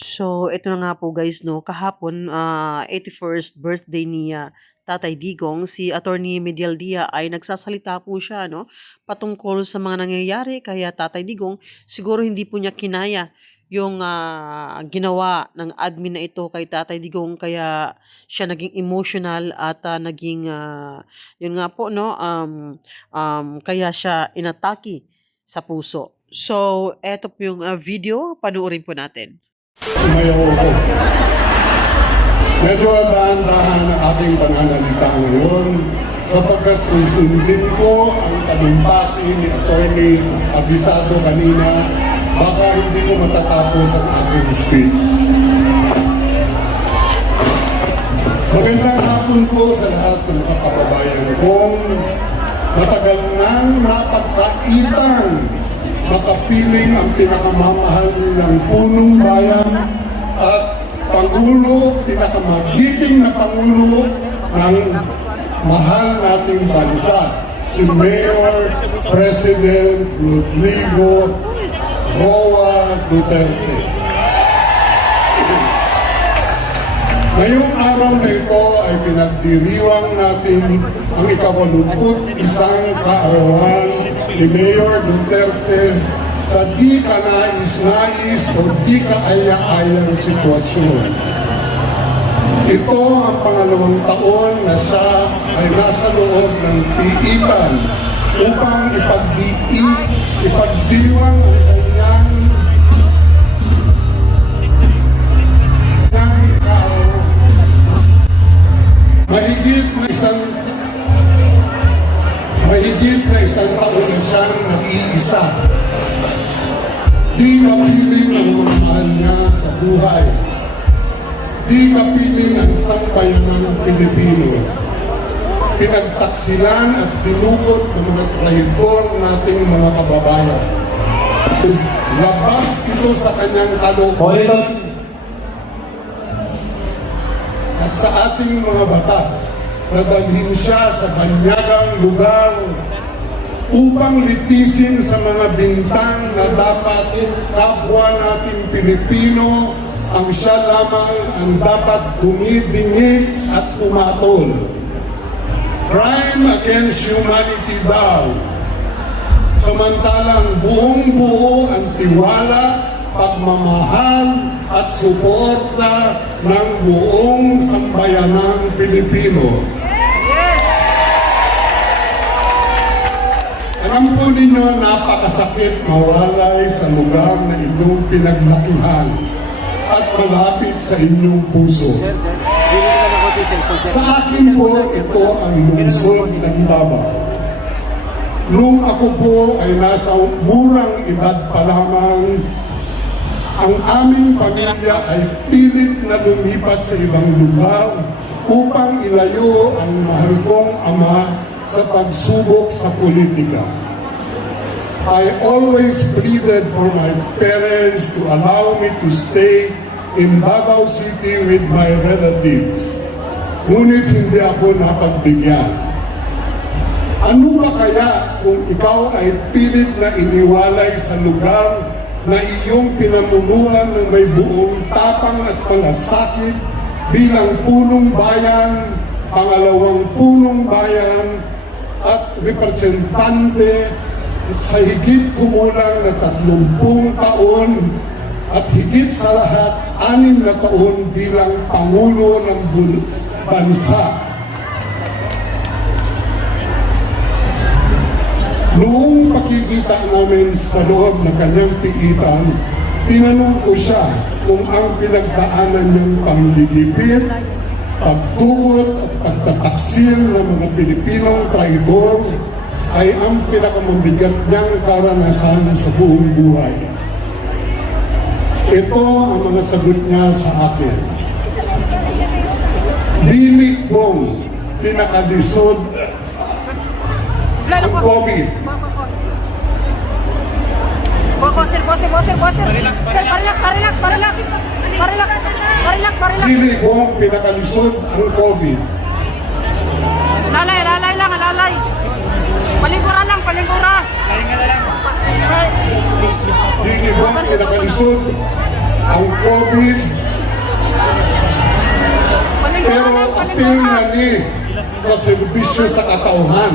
So, ito na nga po guys, no, kahapon, 81st birthday ni Tatay Digong, si Attorney Medial Dia ay nagsasalita po siya, no, patungkol sa mga nangyayari. Kaya Tatay Digong, siguro hindi po niya kinaya yung ginawa ng admin na ito kay Tatay Digong, kaya siya naging emotional at naging, yun nga po, no, kaya siya inatake sa puso. So, eto po yung video, panuorin po natin. Sumayaw ako. Medyo dahan-dahan ang aking pananalita ngayon sapagkat kung sundin ko ang talumpati ni Atty. Abisado kanina, baka hindi ko matatapos ang aking speech. Magandang hapon po sa lahat ng mga kababayan kong matagal nang napagkaitan makapiling ang pinakamamahal ng punong bayan at Pangulo, pinakamagiging na Pangulo ng mahal nating bansa, si Mayor President Rodrigo Roa Duterte. Ngayong araw na ito ay pinagdiriwang natin ang ika-81 kaarawan ni Mayor Duterte sa di kanais-nais o di kaaya-ayang sitwasyon. Ito ang pangalawang taon na siya ay nasa loob ng piitan upang ipagdiwang ang kanyang kaarawan. Mahigit na isang taon na siyang nag-iisa. Di kapiling ang mahal niya sa buhay. Di kapiling ang sambayanang Pilipino. Pinagtaksilan at dinukot ng mga traidor nating mga kababayan. Labag ito sa kanyang kalooban at sa ating mga batas. Nadalhin siya sa banyagang lugar upang litisin sa mga bintang na dapat kapwa nating Pilipino ang siya lamang ang dapat dumidingig at umatol. Crime against humanity daw. Samantalang buong-buo ang tiwala, pagmamahal at suporta ng buong sambayanang Pilipino. Alam po ninyo, napakasakit mawalay sa lugar na inyong pinaglakihan at malapit sa inyong puso. Sa akin po, ito ang lungsod ng Davao. Nung ako po ay nasa murang edad pa lamang, ang aming pamilya ay pilit na lumipat sa ibang lugar upang ilayo ang mahal kong ama sa pagsubok sa politika. I always pleaded for my parents to allow me to stay in Davao City with my relatives. Ngunit hindi ako napagbigyan. Ano ba kaya kung ikaw ay pilit na iniwalay sa lugar na iyong pinamunuan ng may buong tapang at malasakit bilang punong bayan, pangalawang punong bayan, at representante sa higit kumulang na 30 taon at higit sa lahat 6 na taon bilang Pangulo ng bansa. Noong pakikita namin sa loob ng kanyang piitan, tinanong ko siya kung ang pinagdaanan niyang panggigipit, pagtukot at pagtataksil ng mga Pilipinong traidor ay ang pinakamabigat niyang karanasan sa buong buhay. Ito ang mga sagot niya sa akin. Dili kong pinakalisod ang COVID. Dili kong pinakalisod ang COVID. Lalay lang. Palingkura lang. Dili kong pinakalisod ang COVID, pero apil na ni sa serbisyo sa katauhan.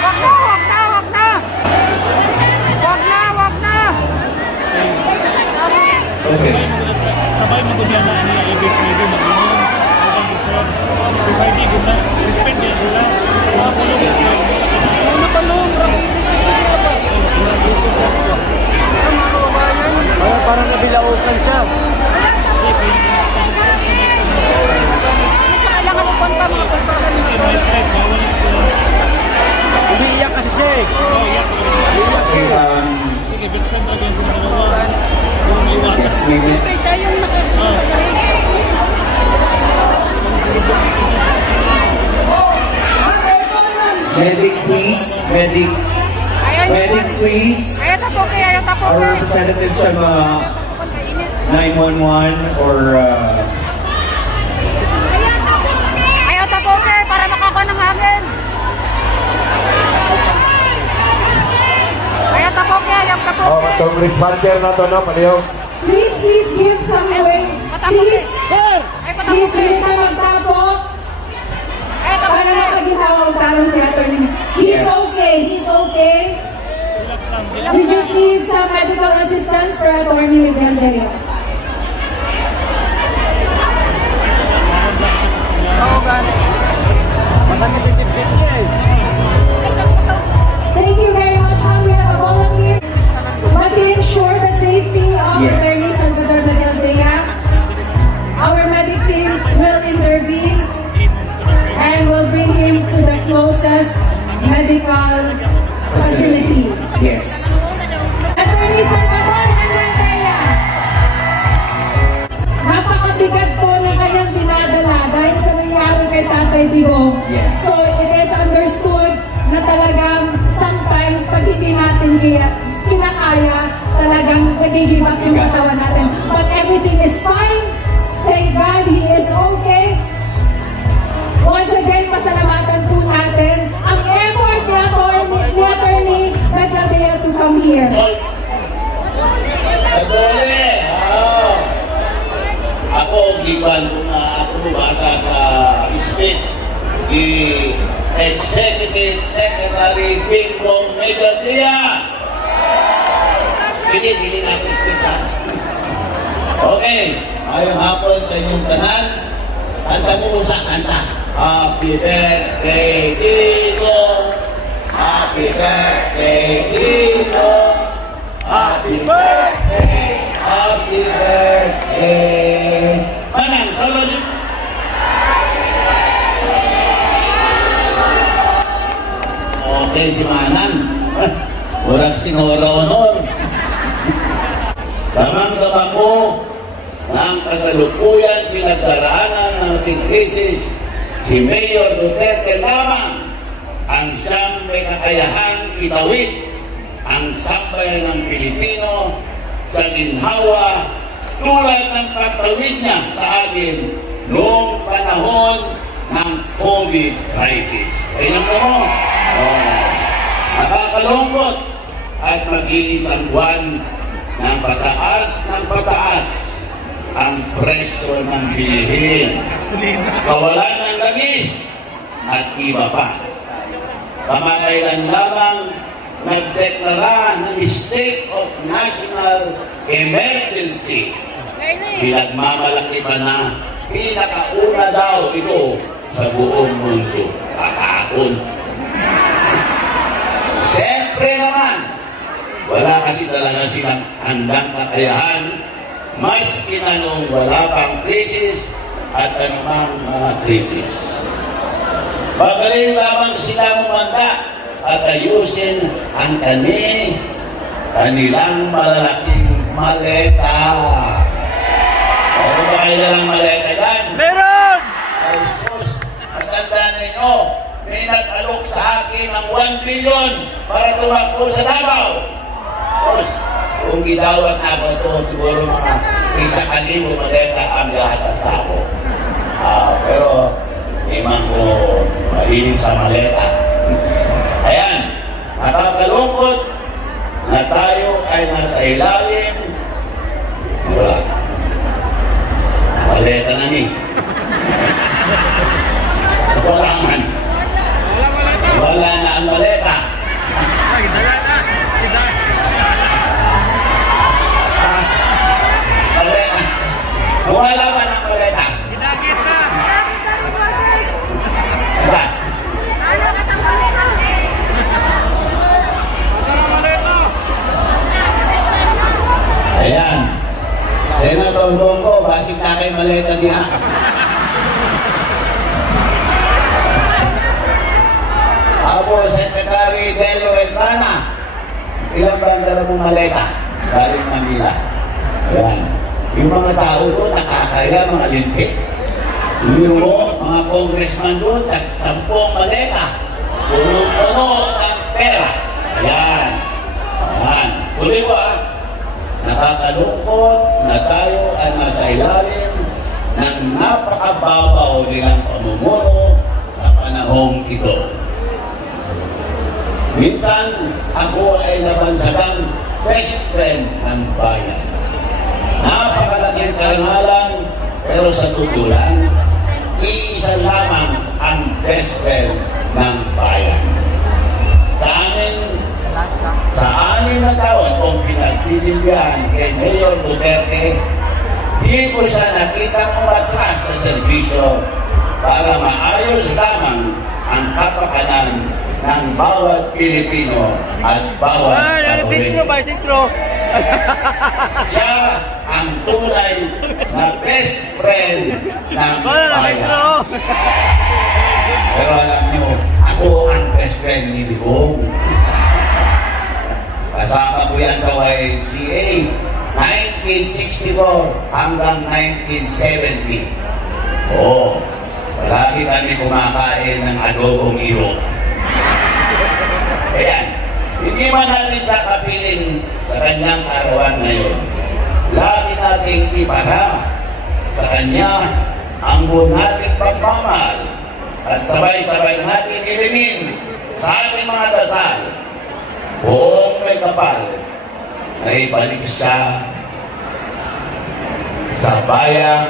Wag na, wag na, wag na! Wag na, wag na! Okay. Sabay mo ko siya na ano yung ibig pwede mag-inom. Kung hindi ko na, respect din sila. Mga kulong ito. Ano pa nung Parang nabilaukan siya. kailangan ng punta mga konsolan nyo. May stress, bawal yung sila. Umiiyak kasi siya eh. Oo, iyak ko rin. Umiiyak siya. Sige, best friend talaga yung sila dalawa. Kung may WhatsApp. Yes, maybe. Siyempre, siya yung nakasunod sa gawin. Medic, please. Medic. Medic, please. Ayaw tapoke, ayaw tapoke. Our representatives from 911 or Ayaw tapoke para makakuha ng hangin. Ayaw tapoke, ayaw tapoke. Itong responder na to, no? Paliw. Please give some way. Please, Ay, please, patapoke. dili na magtapok Ayaw para tapoke. makaginawa ang tarong si Atty. He's okay, he's okay. Relax lang. We just need some medical assistance for Atty. Miguel Dea. Thank you very much, ma'am. We have a volunteer. But to ensure the safety of Yes. Atty. Salvador Miguel Dea, our medic team will intervene and will bring him to the closest medical facility. yes. Atty. Salvador Miguel Dea, napakabigat po ng kanyang dinadala dahil sa nangyari kay Tatay Digong. Yes. So it is understood na talagang sometimes pag hindi natin kinakaya, talagang nagiging up yung katawan natin. But everything is fine. Thank God he is okay. Once again, pasalamatan po natin ang effort ni Atty. Miguel Dea to come here. Ako, giban kung ako bumasa sa speech ni Executive Secretary Bingong Miguel Dea. Dili natin speech ha. Okay, ayong hapon sa inyong tanan. Kanta mo sa kanta. Happy birthday, Digong. Happy birthday, Digong. Happy birthday, happy birthday. Manang, solo niyo. Okay, si Manang. Murag sinora honor. Damang-dama ko ng kasalukuyan pinagdaraanan ng ating krisis, si Mayor Duterte lamang ang siyang may kakayahang itawid ang sambayan ng Pilipino sa ginhawa tulad ng pagtawid niya sa atin noong panahon ng COVID crisis. Ayun mo, nakakalungkot at mag-iisang buwan ng pataas ang presyo ng bilihin, kawalan ng langis at iba pa. Kamakailan lamang nagdeklara ng state of national emergency. Pinagmamalaki pa na pinakauna daw ito sa buong mundo. Kakakon. Siyempre naman, wala kasi talaga silang handang kakayahan maski na nung wala pang krisis at anumang mga krisis. Magaling lamang sila umanda at ayusin ang kanilang malalaking maleta. Ano ba kailangang maleta yan? Meron! Ay sus, matandaan ninyo, may nag-alok sa akin ng 1 billion para tumakbo sa Davao. Sus, kung gidawat na ako ito, siguro mga 1,000 maleta ang lahat ng tao. Pero, imang ko mahilig sa maleta. Ayan, nakakalungkot na tayo ay nasa ilalim. Wala. Maleta na ni. Walangan. Wala na ang maleta. Maleta. Wala ba ng maleta? Saan? Ayan. Senator Bongo, basig na kay maleta niya. Ako, Secretary Delo Elzana, ilan ba ang dala mong maleta? Galing Manila. Ayan. Yung mga tao doon, nakakaya, mga limpit. Yung mga congressman doon, 10 maleta. Puno-puno ng pera. Ayan. Ayan. Tuloy ko nakakalungkot na tayo ay nasa ilalim ng napakababaw nilang pamumuno sa panahong ito. Minsan, ako ay nabansagang best friend ng bayan. Napakalaking karangalan, pero sa tutulan, iisa lamang ang best friend ng bayan. Sa 6 na taon kung pinagsisilbihan kay Mayor Duterte, di ko siya nakitang umatras sa serbisyo para maayos lamang ang kapakanan ng bawat Pilipino at bawat Katoliko. Siya ang tunay na best friend ng bayan. Pero alam niyo, ako ang best friend ni Digong. Kasama ko yan sa YMCA, 1964 hanggang 1970. Oo, lagi kami kumakain ng adobong iro. Ayan, hindi man natin siya kapiling sa kanyang karawan ngayon. Lagi nating iparama sa kanya ang buong nating pagmamahal at sabay-sabay natin ilingin sa ating mga dasal. Buong may kapal na ibalik siya sa bayan.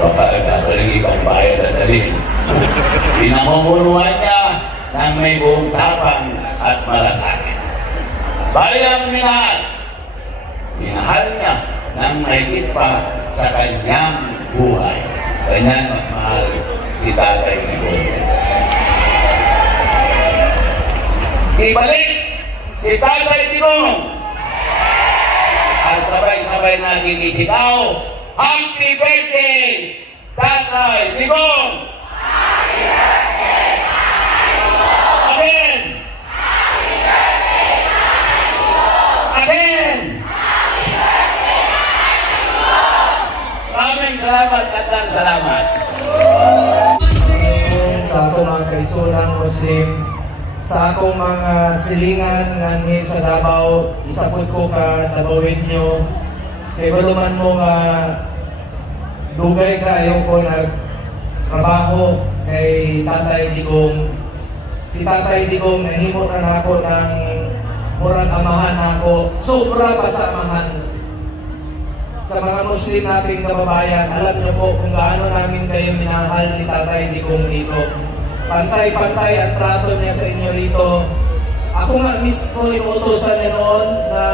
Baka nagkakaling ibang bayan na dalhin. Pinamumunuan niya ng may buong tapang at malasakit. Bayang minahal. Minahal niya ng mahigit pa sa kanyang buhay. Ganyan magmahal si Tatay Digong. Ibalik si Tatay Digong at sabay-sabay natin isigaw, Happy Birthday, Tatay Digong! Happy Birthday, Tatay Digong! Again! Happy Birthday, Tatay Digong! Again! Happy Birthday, Tatay Digong! Maraming salamat at salamat. Sa ato mga kaitsurang Muslim, sa akong mga silingan nga sa Davao, isapot ko ka tabawin nyo. Kay baluman mo nga dugay ka ayaw ko nagtrabaho kay Tatay Digong. Si Tatay Digong nahimo na ako ng murag amahan ako. Sobra pa sa amahan. Sa mga Muslim nating kababayan, alam nyo po kung gaano namin kayo minahal ni Tatay Digong dito. Pantay-pantay ang trato niya sa inyo rito. Ako nga mismo yung utusan niya noon na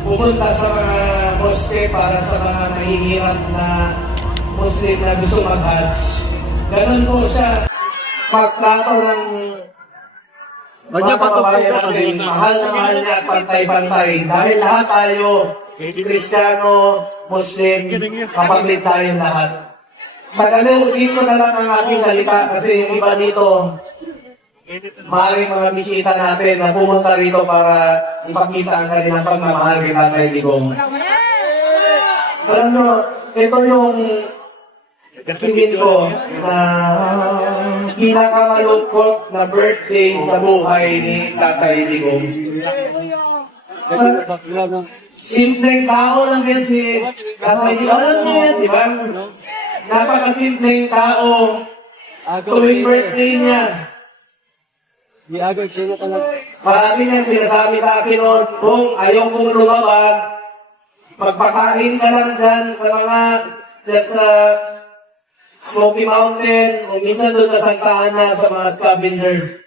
pumunta sa mga mosque para sa mga mahihirap na Muslim na gusto mag-Hajj. Ganun po siya. Pagtrato ng mga kababayan natin, mahal na mahal niya at pantay-pantay. Dahil lahat tayo, Kristiyano, Muslim, kapatid tayong lahat. Magano, dito na lang ang aking salita kasi yung iba dito, maaaring mga bisita natin na pumunta rito para ipakita ang kanilang pagmamahal kay Tatay Digong. Alam nyo, ito yung tingin ko na pinakamalungkot na birthday sa buhay ni Tatay Digong. Simpleng tao lang yan si Tatay Digong. Alam nyo yan, di ba? Napakasimpleng tao tuwing birthday niya. Marami nang sinasabi sa akin noon, kung ayaw kong lumabag, magpakain ka lang dyan sa mga, dyan sa Smoky Mountain, o minsan doon sa Santa Ana, sa mga scavengers.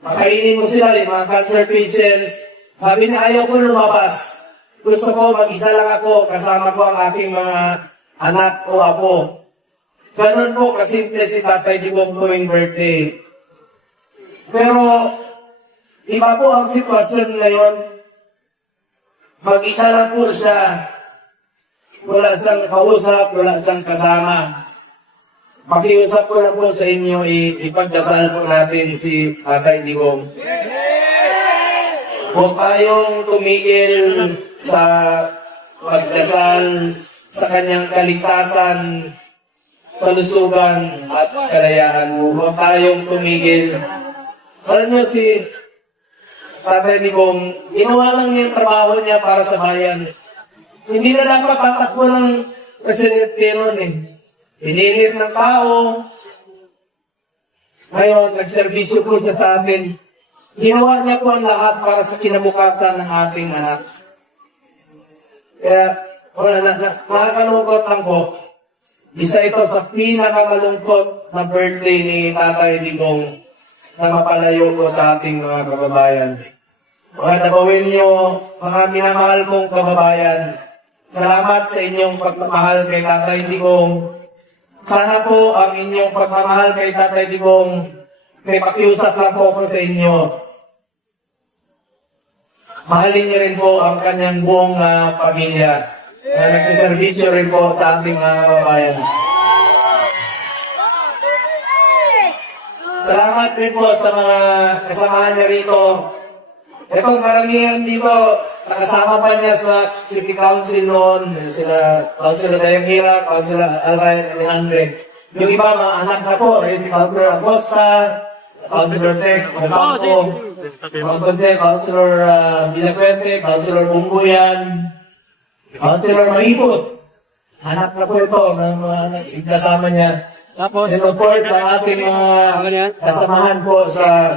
Pakainin mo sila, yung mga cancer patients. Sabi niya, ayaw ko lumabas. Gusto ko, mag-isa lang ako, kasama ko ang aking mga anak o apo. Ganun po kasimple si Tatay Digong tuwing birthday. Pero, iba po ang sitwasyon ngayon. Mag-isa lang po siya. Wala siyang kausap, wala siyang kasama. Pakiusap ko lang po sa inyo, ipagdasal po natin si Tatay Digong. Huwag tayong tumigil sa pagdasal sa kanyang kaligtasan, kalusugan at kalayaan. Huwag tayong tumigil. Alam niyo si Tatay Digong, ginawa lang niya yung trabaho niya para sa bayan. Hindi na dapat tatakbo ng presidente noon eh. Ininip ng tao. Ngayon, nagserbisyo po siya sa atin. Ginawa niya po ang lahat para sa kinabukasan ng ating anak. Kaya, nakakalungkot lang po. Isa ito sa pinakamalungkot na birthday ni Tatay Digong na mapalayo po sa ating mga kababayan. Mga nabawin niyo, mga minamahal kong kababayan, salamat sa inyong pagmamahal kay Tatay Digong. Sana po ang inyong pagmamahal kay Tatay Digong, may pakiusap lang po ako sa inyo. Mahalin niyo rin po ang kanyang buong pamilya na nagsiservisyo rin po sa ating mga kababayan. Salamat rin po sa mga kasamahan niya rito. Ito, karamihan dito, nakasama pa niya sa City Council noon, sila Councilor Dayanghira, Councilor Alrayan Alejandre. Yung iba, mga anak na po, si Councilor Acosta, Councilor Tech, Bangko, Councilor Villapuente, Councilor Bumbuyan, Councilor Maripot. Anak na po ito ng mga kasama niya. Tapos, support ang ating mga kasamahan po sa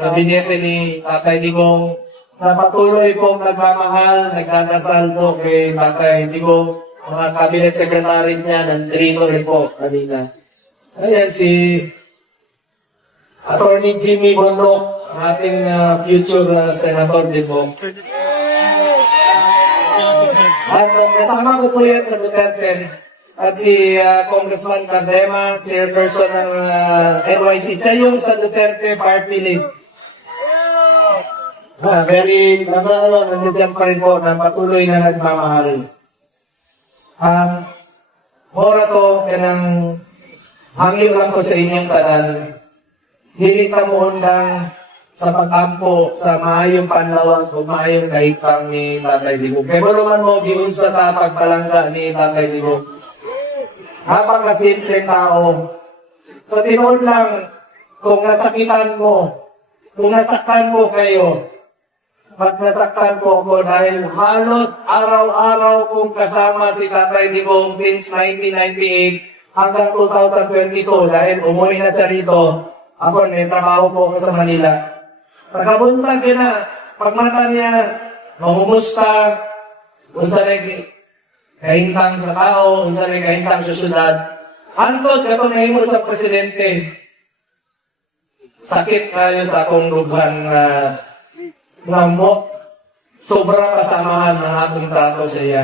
kabinete ni Tatay Digong na patuloy pong nagmamahal, nagdadasal po kay Tatay Digong. Mga cabinet secretaries niya, nandito rin po kanina. Ayan, si Attorney Jimmy Bonloc, ang ating future senator din po. At kasama ko po yan sa Duterte. At si Congressman Cardema, chairperson ng NYC, siya yung sa Duterte Party List. Very, nandiyan pa rin po na patuloy na nagmamahal. Mora to, kanang hangin lang ko sa inyong tanan. Hindi ka mo undang sa pag-ampo sa maayong panlawas o maayong kahitang ni Tatay Digong. Kaya man mo, giun sa pagpalangga ni Tatay Digong. Habang na simpleng tao, sa tinoon lang, kung nasakitan mo, kung nasaktan mo kayo, at nasaktan po ako dahil halos araw-araw kong kasama si Tatay Digong since 1998 hanggang 2022 dahil umuwi na siya rito. Ako, may trabaho po ako sa Manila. Pagkabuntag yun na, pagmata niya, mahumusta, unsa kahintang sa tao, unsa na kahintang sa syudad. Antod ka itong nahimo sa presidente. Sakit kayo sa akong lubhan na mo. Sobrang kasamahan ng akong trato sa iya.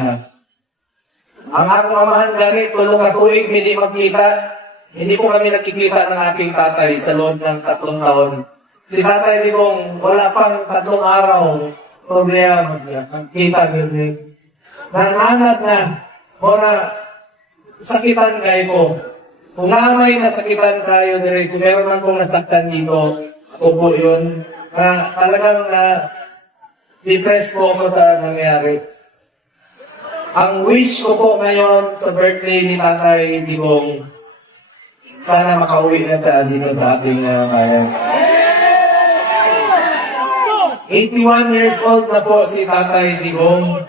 Ang akong amahan ganit, tulong na tuwing hindi magkita. Hindi po kami nakikita ng aking tatay sa loob ng 3 taon. Si Tatay Digong, wala pang 3 araw, problema, magkita ganit. Nananad na, muna, sakitan kayo po. Kung namay nasakitan kayo, kung meron man kong nasaktan dito, ako po yun, na talagang depressed po ako sa nangyari. Ang wish ko po ngayon sa birthday ni Tatay Digong, sana makauwi na tayo dito sa ating kaya. 81 years old na po si Tatay Digong.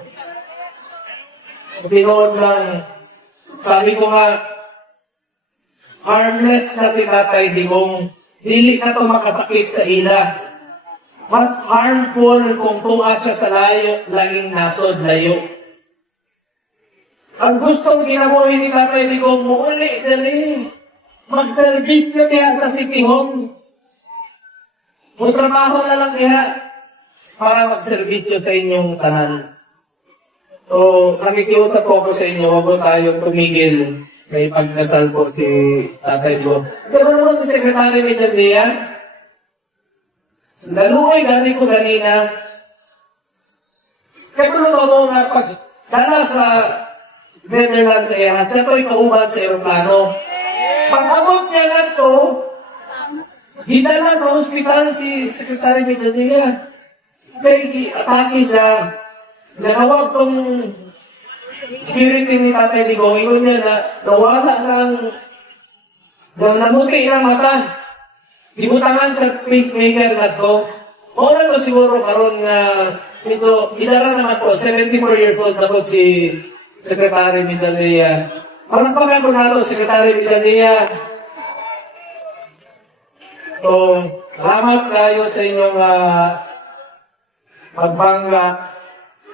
Pinood lang, sabi ko nga, harmless na si Tatay Digong. dili ka to makasakit sa ila. Mas harmful kung tuwa siya sa layo, laging nasod, layo. Ang gustong kinabuhi ni Tatay Digong, muuli dali. Mag-service ka diya sa City Hall. Magtrabaho na lang diya para mag-servisyo sa inyong tanan. So, nakikiusap po ako sa inyo, huwag po tayong tumigil. May pagdasal po si Tatay Digong. Pero naman si Secretary Medallia, laluoy gani ko ganina. Kaya kung mo nga pag dala sa Netherlands sa iya, siya to'y kauban sa aeroplano. Pag-abot niya na to, gidala sa hospital si Secretary Medallia. Kaya atake siya. Nakawag tong security ni Tatay Digong, ingon niya na nawala ng namuti ng mata. Ibutangan sa pacemaker na to. Muna to siguro karon nga ito, idara naman po, 74 years old na po si Secretary Medallia. Palakpakan po nato, Secretary Medallia. So, salamat kayo sa inyong pagbangga.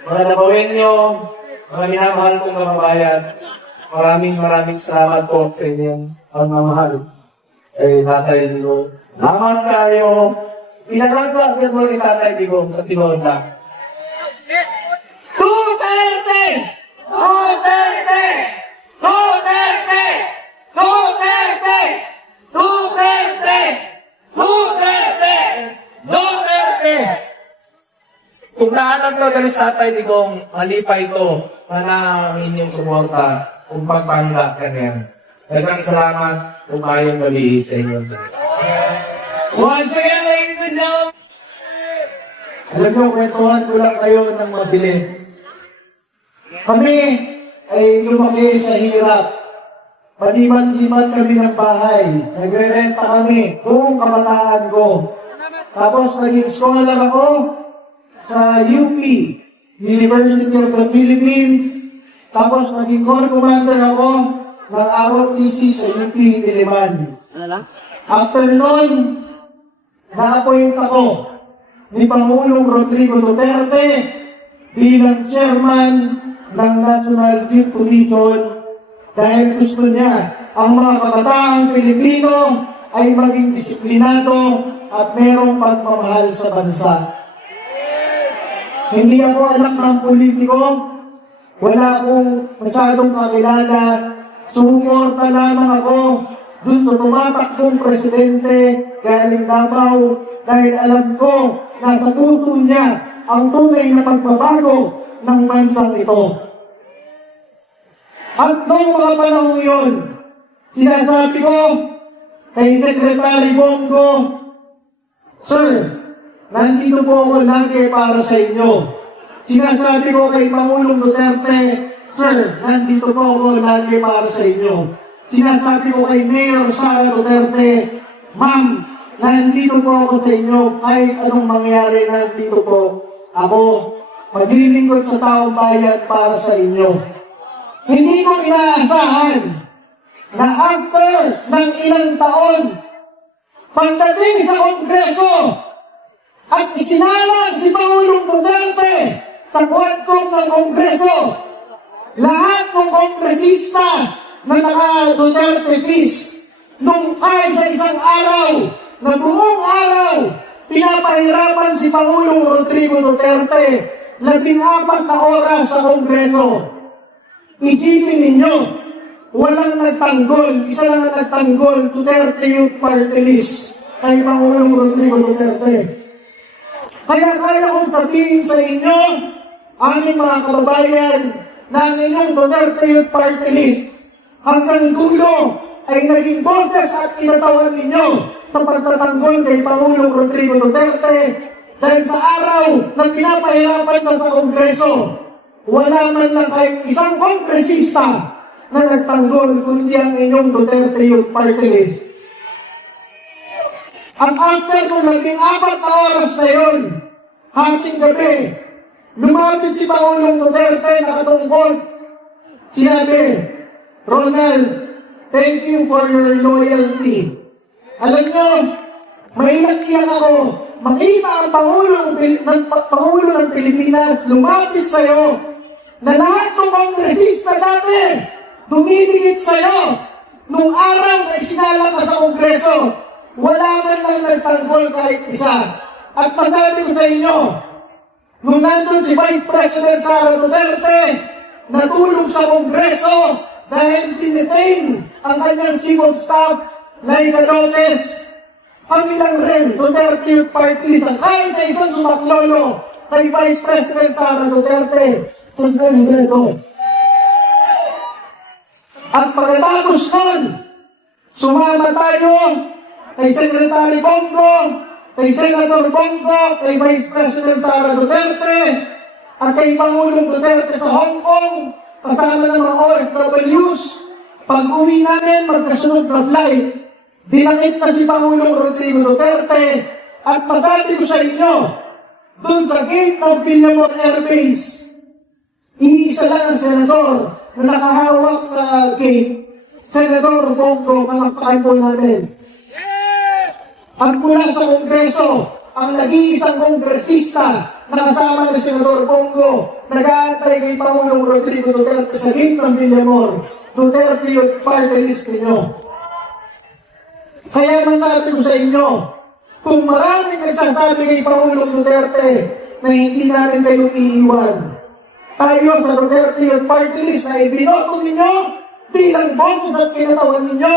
Mga nabawin nyo, mga minamahal kong kababayan. Maraming salamat po sa inyong pagmamahal. Tatay Digong. Salamat kayo. Pinagagwa agad mo rin Tatay Digong sa Tinola. Duterte! Duterte! Duterte! Duterte! Duterte! Duterte! Duterte! Kung naalam ko galis Tatay Digong, malipay ito. Mana ang inyong suporta kung pagpangga ka niyan. Dagang salamat kung mayong gabi sa inyong gabi. Once again, ladies and gentlemen. Alam nyo, kwentuhan ko lang kayo ng mabili. Kami ay lumaki sa hirap. Palimat-limat kami ng bahay. Nagre-renta kami. Buong kabataan ko. Tapos naging scholar ako sa UP, University of the Philippines. Tapos naging corps commander ako ng ROTC sa UP Diliman. After nun, na-appoint ako ni Pangulong Rodrigo Duterte bilang chairman ng National Youth Commission dahil gusto niya ang mga kabataang Pilipino ay maging disiplinado at merong pagmamahal sa bansa. Hindi ako anak ng politiko, wala akong masyadong kakilala, sumuporta lamang ako dun sa tumatakbong presidente galing Davao dahil alam ko na sa puso niya ang tunay na pagbabago ng bansang ito. At noong mga panahon yun, sinasabi ko kay Secretary Bongo, Sir, nandito po ako lagi para sa inyo. Sinasabi ko kay Pangulong Duterte, Sir, nandito po ako lagi para sa inyo. Sinasabi ko kay Mayor Sara Duterte, Ma'am, nandito po ako sa inyo. Kahit anong mangyari, nandito po ako. Maglilingkod sa taong bayan para sa inyo. Hindi ko inaasahan na after ng ilang taon, pagdating sa Kongreso, at isinalang si Pangulong Duterte sa kwartong ng Kongreso, lahat ng kongresista na naka-Duterte feast, nung ay sa isang araw, na buong araw, pinapahirapan si Pangulong Rodrigo Duterte 14 na oras sa Kongreso. Isipin ninyo, walang nagtanggol, isa lang ang nagtanggol, Duterte Youth Party List, kay Pangulong Rodrigo Duterte. Kaya kaya kong sabihin sa inyo, aming mga kababayan, na ang inyong Duterte Youth Party List, hanggang dulo ay naging boses at inatawan ninyo sa pagtatanggol kay Pangulong Rodrigo Duterte dahil sa araw na pinapahirapan siya sa Kongreso, wala man lang kahit isang kongresista na nagtanggol kundi ang inyong Duterte Youth Party List. Ang after ko 14 na oras na yun, hating gabi, lumapit si Pangulong Duterte nakatungkol. Sinabi, Ronald, thank you for your loyalty. Alam nyo, Maiyak-iyak ako. Makita ang Pangulo ng Pilipinas lumapit sa'yo na lahat ng kongresista dati dumidikit sa'yo nung araw na isinala ka sa Kongreso. Wala man lang nagtanggol kahit isa. At pagdating ko sa inyo, nung nandun si Vice President Sara Duterte, natulog sa Kongreso dahil tinetain ang kanyang Chief of Staff, Laika Lopez. Kami lang rin, Duterte Youth Party List, ang kahit sa isang sumaklolo kay Vice President Sara Duterte sa Kongreso. At pagkatapos nun, sumama tayo kay Secretary Bongo, kay Senator Bongo, kay Vice President Sara Duterte, at kay Pangulong Duterte sa Hong Kong, kasama ng mga OFWs. Pag-uwi namin, magkasunod na flight, dinakip na si Pangulong Rodrigo Duterte, at masabi ko sa inyo, dun sa gate ng Villamor Air Base, iniisa lang ang senador na nakahawak sa gate, Senador Bongo, palakpakan po natin. At mula sa Kongreso, ang nag-iisang kongresista na kasama ni Senador Bongo, nag-aantay kay Pangulong Rodrigo Duterte sa gate ng Villamor, Duterte Youth Party List ninyo. Kaya masabi ko sa inyo, kung maraming nagsasabi kay Pangulong Duterte na hindi namin kayo iiwan, tayo sa Duterte Youth Party List na ibinoto ninyo bilang boses at kinatawan ninyo,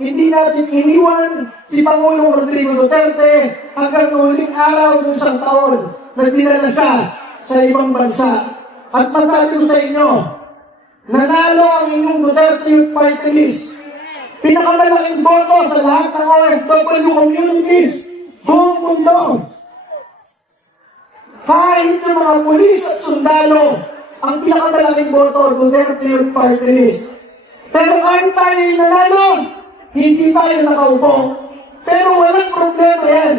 hindi natin iniwan si Pangulong Rodrigo Duterte hanggang huling araw ng isang taon na dinala siya sa ibang bansa. At masabi ko sa inyo, nanalo ang inyong Duterte Youth Party List. Pinakamalaking boto sa lahat ng OFW communities buong mundo. Kahit yung mga pulis at sundalo, ang pinakamalaking boto, Duterte Youth Party List. Pero kahit tayo yung nanalo, hindi tayo nakaupo. Pero walang problema yan.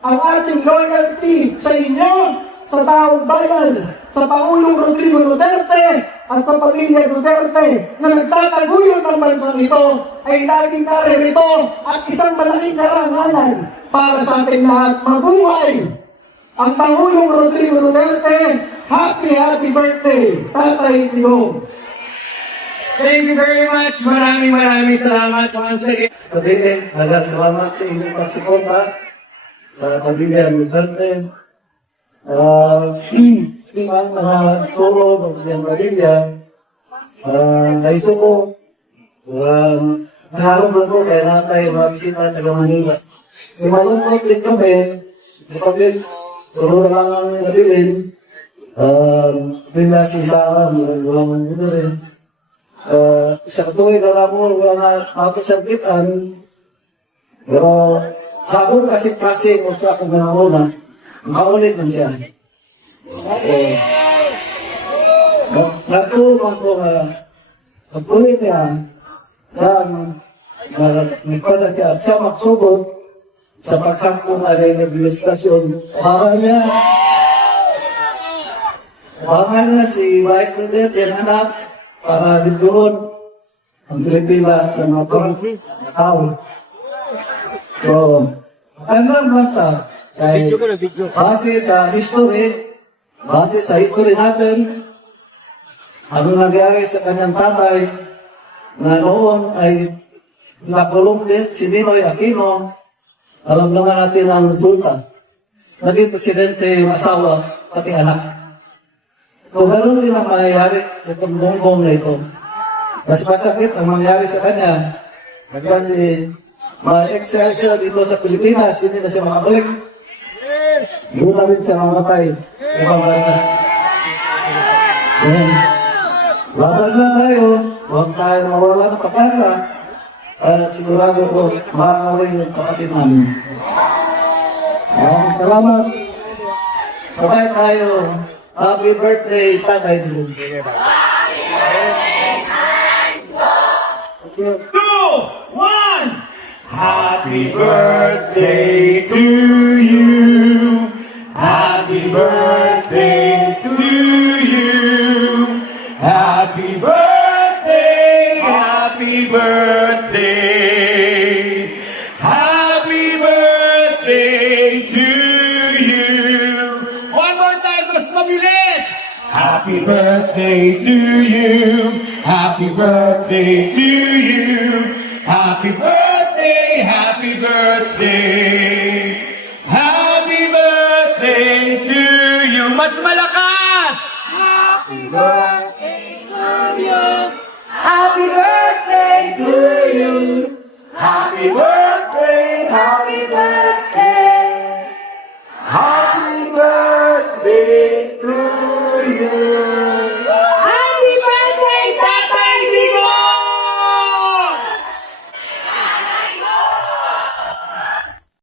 Ang ating loyalty sa inyo, sa taong bayan, sa Pangulong Rodrigo Duterte, at sa pamilya Duterte na nagtataguyod ng bansang ito ay laging naririto at isang malaking karangalan para sa ating lahat. Mabuhay ang Pangulong Rodrigo Duterte. Happy birthday, Tatay Digong. Thank you very much. Maraming salamat once again. Sabihin, salamat sa inyong pagsuporta sa pamilya Duterte. Tingnan mga solo ng pamilya. Naisuko. Naharap ako kaya natay magsita sa Manila. Malungkot din kami. Kapag tulong lang ang nabilin. Bila si Saan, walang muna rin. Sa katuwid na mo, wala nakasarkitan. Pero sa akong kasi kung sa akong nanahuna, makaulit man siya. Natulong ko pag-ulit niya sa nagpala siya magsugod sa pagsangkong alay ng administrasyon. Abangan na si Vice President yan anak para libdoon ang Pilipinas sa mga tao. So, ano lang ta? Kay base sa history natin, ano nangyari sa kanyang tatay na noon ay nakulong din si Ninoy Aquino. Alam naman natin ang resulta. Naging presidente yung asawa, pati anak. So, ganoon din ang mangyayari sa bongbong na ito. Mas masakit ang mangyari sa kanya kasi ma-excel siya dito sa Pilipinas, hindi na siya makabalik. Doon na rin siya mamatay. Ibang bata. Laban na tayo, huwag tayo mawala ng pagkara at sigurado ko makakawin yung kapatid namin. Salamat. Sabay tayo. Happy birthday, Tatay Digong. 2, 1. Happy birthday to you. Happy birthday to you. Happy birthday. Happy birthday. Happy birthday. bilis! Happy birthday to you. Happy birthday to you. Happy birthday, happy birthday. Happy birthday to you. Mas malakas! Happy birthday.